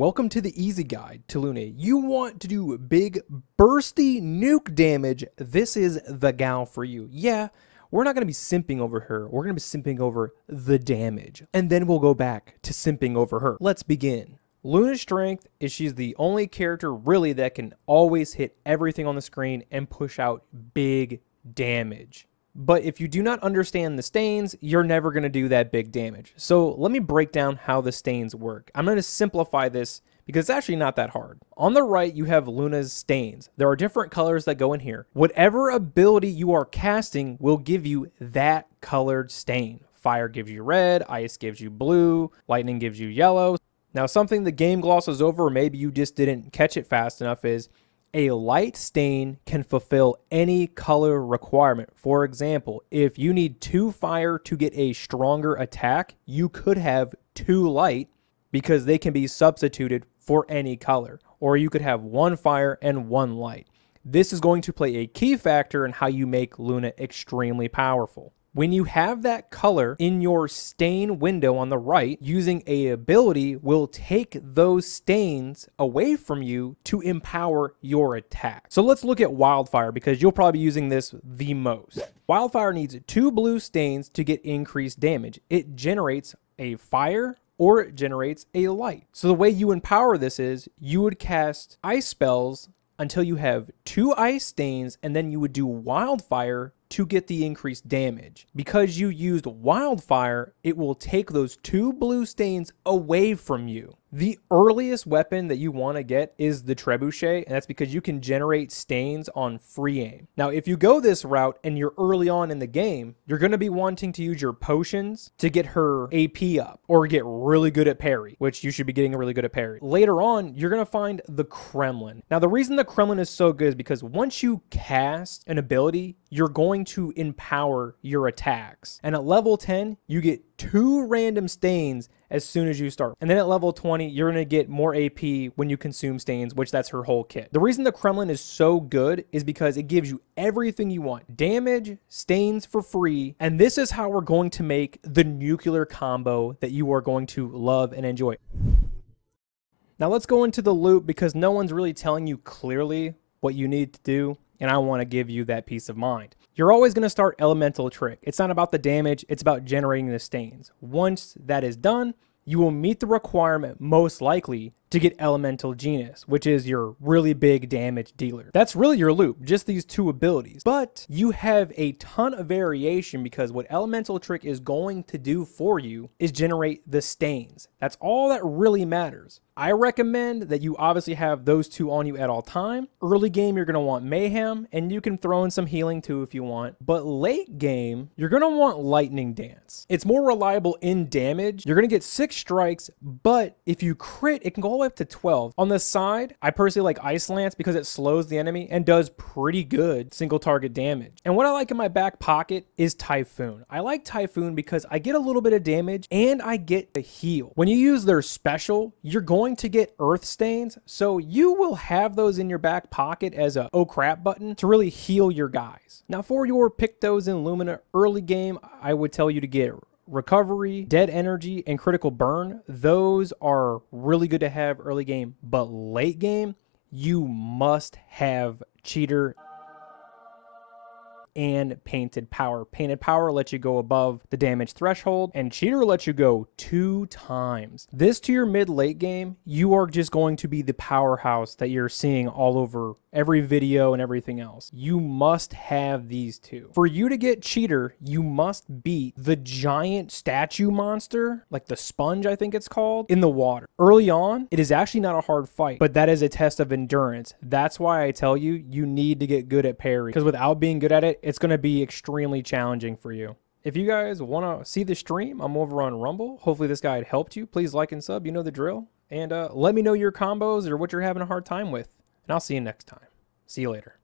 Welcome to the easy guide to Lune. You want to do big, bursty nuke damage. This is the gal for you. Yeah, we're not going to be simping over her. We're going to be simping over the damage. And then we'll go back to simping over her. Let's begin. Lune's strength is she's the only character really that can always hit everything on the screen and push out big damage. But if you do not understand the stains, you're never going to do that big damage. So let me break down how the stains work. I'm going to simplify this because it's actually not that hard. On the right, you have Luna's stains. There are different colors that go in here. Whatever ability you are casting will give you that colored stain. Fire gives you red, ice gives you blue, lightning gives you yellow. Now, something the game glosses over, or maybe you just didn't catch it fast enough, is a light stain can fulfill any color requirement. For example, if you need 2 fire to get a stronger attack, you could have 2 light because they can be substituted for any color. Or you could have 1 fire and 1 light. This is going to play a key factor in how you make Luna extremely powerful. When you have that color in your stain window on the right, using a ability will take those stains away from you to empower your attack. So let's look at Wildfire because you'll probably be using this the most. Wildfire needs 2 blue stains to get increased damage. It generates a fire or it generates a light. So the way you empower this is you would cast ice spells until you have 2 ice stains, and then you would do Wildfire to get the increased damage. Because you used Wildfire, it will take those 2 blue stains away from you. The earliest weapon that you want to get is the trebuchet, and that's because you can generate stains on free aim. Now, if you go this route and you're early on in the game, you're going to be wanting to use your potions to get her AP up or get really good at parry, which you should be getting really good at parry. Later on, you're going to find the Kremlin. Now, the reason the Kremlin is so good is because once you cast an ability, you're going to empower your attacks. And at level 10, you get 2 random stains as soon as you start. And then at level 20, you're going to get more AP when you consume stains, which that's her whole kit. The reason the Kremlin is so good is because it gives you everything you want. Damage, stains for free, and this is how we're going to make the nuclear combo that you are going to love and enjoy. Now let's go into the loot because no one's really telling you clearly what you need to do, and I want to give you that peace of mind. You're always going to start Elemental Trick. It's not about the damage, it's about generating the stains. Once that is done, you will meet the requirement most likely to get Elemental Genius, which is your really big damage dealer. That's really your loot, just these 2 abilities. But you have a ton of variation because what Elemental Trick is going to do for you is generate the stains. That's all that really matters. I recommend that you obviously have those 2 on you at all time. Early game, you're going to want Mayhem, and you can throw in some healing too if you want. But late game, you're going to want Lightning Dance. It's more reliable in damage. You're going to get 6 strikes, but if you crit, it can go all the way up to 12. On the side, I personally like Ice Lance because it slows the enemy and does pretty good single target damage. And what I like in my back pocket is Typhoon. I like Typhoon because I get a little bit of damage and I get the heal. When you use their special, you're going to get Earth Stains, so you will have those in your back pocket as a oh crap button to really heal your guys. Now for your Pictos and Lumina early game, I would tell you to get Recovery, Dead Energy, and Critical Burn. Those are really good to have early game, but late game, you must have Cheater and Painted Power. Painted Power lets you go above the damage threshold, and Cheater lets you go 2 times. This to your mid-late game, you are just going to be the powerhouse that you're seeing all over every video and everything else. You must have these 2. For you to get Cheater, you must beat the giant statue monster, like the sponge I think it's called, in the water. Early on, it is actually not a hard fight, but that is a test of endurance. That's why I tell you, you need to get good at parry, because without being good at it, it's going to be extremely challenging for you. If you guys want to see the stream, I'm over on Rumble. Hopefully this guide helped you. Please like and sub. You know the drill. And let me know your combos or what you're having a hard time with. And I'll see you next time. See you later.